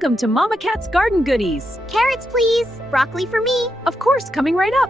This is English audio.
Welcome to Mama Cat's Garden Goodies. Carrots, please. Broccoli for me. Of course, coming right up.